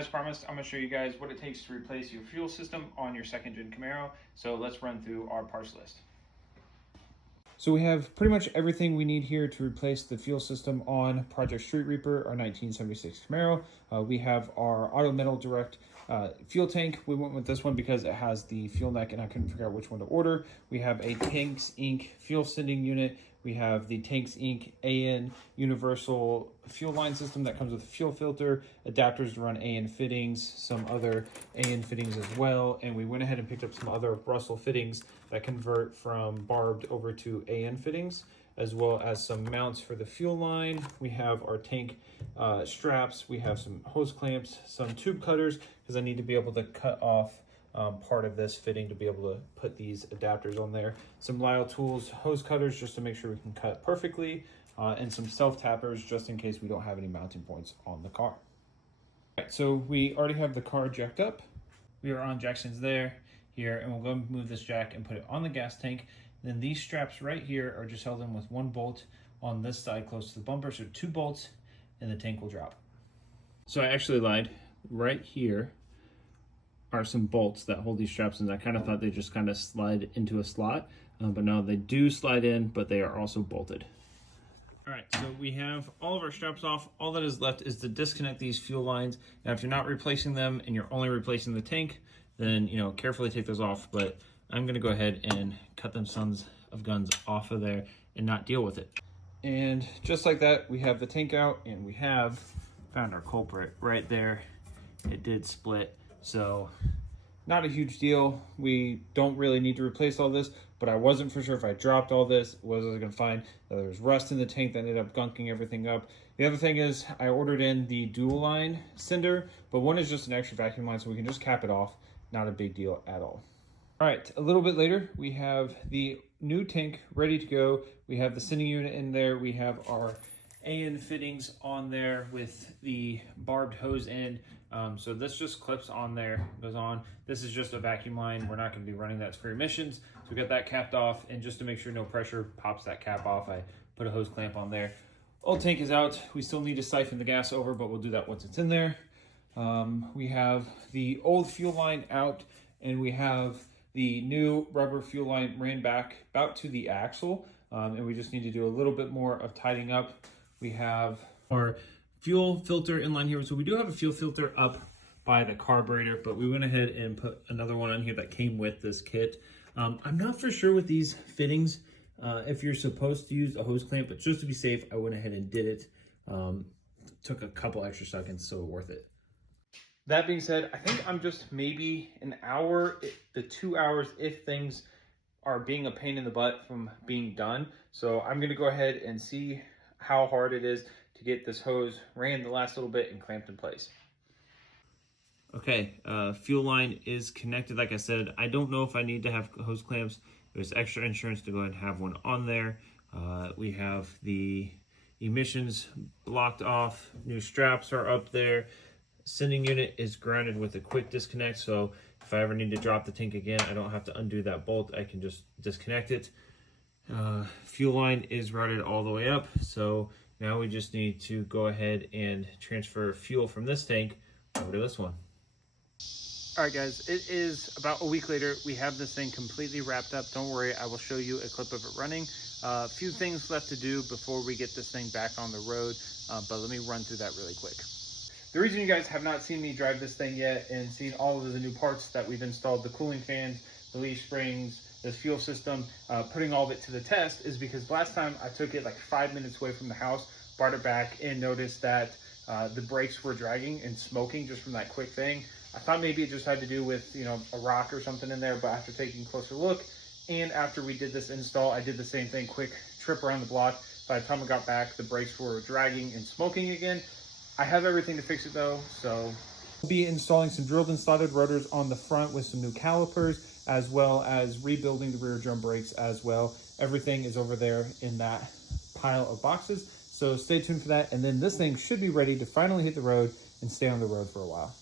as promised, I'm going to show you guys what it takes to replace your fuel system on your second gen Camaro. So let's run through our parts list. So we have pretty much everything we need here to replace the fuel system on Project Street Reaper, our 1976 Camaro. We have our Auto Metal Direct fuel tank. We went with this one because it has the fuel neck and I couldn't figure out which one to order. We have a Tanks Inc. fuel sending unit. We have the Tanks Inc. AN universal fuel line system that comes with a fuel filter, adapters to run AN fittings, some other AN fittings as well. And we went ahead and picked up some other Russell fittings that convert from barbed over to AN fittings, as well as some mounts for the fuel line. We have our tank straps. We have some hose clamps, some tube cutters, because I need to be able to cut off part of this fitting to be able to put these adapters on there. Some Lyle Tools hose cutters just to make sure we can cut perfectly, and some self tappers just in case we don't have any mounting points on the car. All right, so we already have the car jacked up. We are on jacks there, here, and we'll go and move this jack and put it on the gas tank. Then these straps right here are just held in with one bolt on this side close to the bumper, so 2 bolts and the tank will drop. So I actually lied. Right here are some bolts that hold these straps in. I kind of thought they just kind of slide into a slot, but no, they do slide in, but they are also bolted. All right, so we have all of our straps off. All that is left is to disconnect these fuel lines. Now, if you're not replacing them and you're only replacing the tank, then, you know, carefully take those off, but I'm gonna go ahead and cut them sons of guns off of there and not deal with it. And just like that, we have the tank out and we have found our culprit right there. It did split. So not a huge deal. We don't really need to replace all this, but I wasn't for sure if I dropped all this, was I gonna find that there was rust in the tank that ended up gunking everything up. The other thing is I ordered in the dual line sender, but one is just an extra vacuum line, so we can just cap it off. Not a big deal at all. All right, a little bit later, we have the new tank ready to go. We have the sending unit in there. We have our AN fittings on there with the barbed hose end. So this just clips on there, goes on. This is just a vacuum line. We're not gonna be running that for emissions. So we got that capped off, and just to make sure no pressure pops that cap off, I put a hose clamp on there. Old tank is out. We still need to siphon the gas over, but we'll do that once it's in there. We have the old fuel line out, and we have the new rubber fuel line ran back about to the axle, and we just need to do a little bit more of tidying up. We have our fuel filter in line here. So we do have a fuel filter up by the carburetor, but we went ahead and put another one on here that came with this kit. I'm not for sure with these fittings if you're supposed to use a hose clamp, but just to be safe, I went ahead and did it. Took a couple extra seconds, so worth it. That being said, I think I'm just maybe an hour to 2 hours if things are being a pain in the butt from being done. So I'm gonna go ahead and see how hard it is to get this hose ran the last little bit and clamped in place. Okay, fuel line is connected. Like I said, I don't know if I need to have hose clamps. There's extra insurance to go ahead and have one on there. We have the emissions blocked off. New straps are up there. Sending unit is grounded with a quick disconnect, so if I ever need to drop the tank again, I don't have to undo that bolt. I can just disconnect it. Fuel line is routed all the way up, so now we just need to go ahead and transfer fuel from this tank over to this one. All right, guys, it is about a week later. We have this thing completely wrapped up. Don't worry, I will show you a clip of it running. A few things left to do before we get this thing back on the road, but let me run through that really quick. The reason you guys have not seen me drive this thing yet and seen all of the new parts that we've installed, the cooling fans, the leaf springs, this fuel system, putting all of it to the test is because last time I took it like 5 minutes away from the house, brought it back and noticed that the brakes were dragging and smoking just from that quick thing. I thought maybe it just had to do with, you know, a rock or something in there, but after taking a closer look and after we did this install, I did the same thing, quick trip around the block. By the time I got back, the brakes were dragging and smoking again. I have everything to fix it though, so we'll be installing some drilled and slotted rotors on the front with some new calipers, as well as rebuilding the rear drum brakes as well. Everything is over there in that pile of boxes, so stay tuned for that. And then this thing should be ready to finally hit the road and stay on the road for a while.